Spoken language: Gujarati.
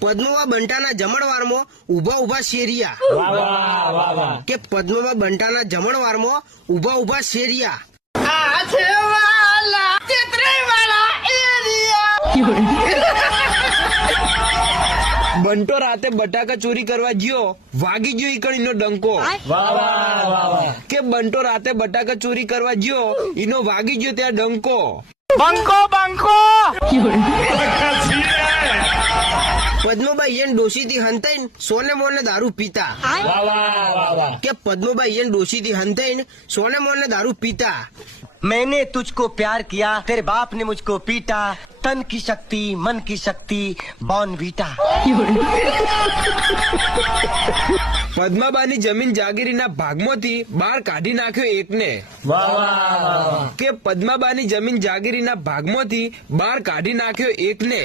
પદ્મવા બંટાના જમણવારમાં ઉભા ઉભા શેરિયા કે પદ્મવા બંટાના જમણવારમાં ઉભા ઉભા શેરિયા બંટો રાતે બટાકા ચોરી કરવા ગયો, વાગી ગયો ઈકણીનો ડંકો. કે બંટો રાતે બટાકા ચોરી કરવા ગયો, ઈનો વાગી ગયો ત્યાં ડંકો. પદ્મભાઈ એને ડોશીથી હંતાઈને સોને મોને દારૂ પીતા. કે પદ્મભાઈ એને ડોશીથી હંતાઈને સોને મોને દારૂ પીતા. मैंने तुझको प्यार किया, तेरे बाप ने मुझको पीटा, तन की शक्ति मन की शक्ति बॉर्नवीटा. પદ્માબાની જમીન જાગીરીના ભાગમાંથી બહાર કાઢી નાખ્યો એકને. કે પદ્માબાની જમીન જાગીરીના ભાગમાંથી બહાર કાઢી નાખ્યો એકને.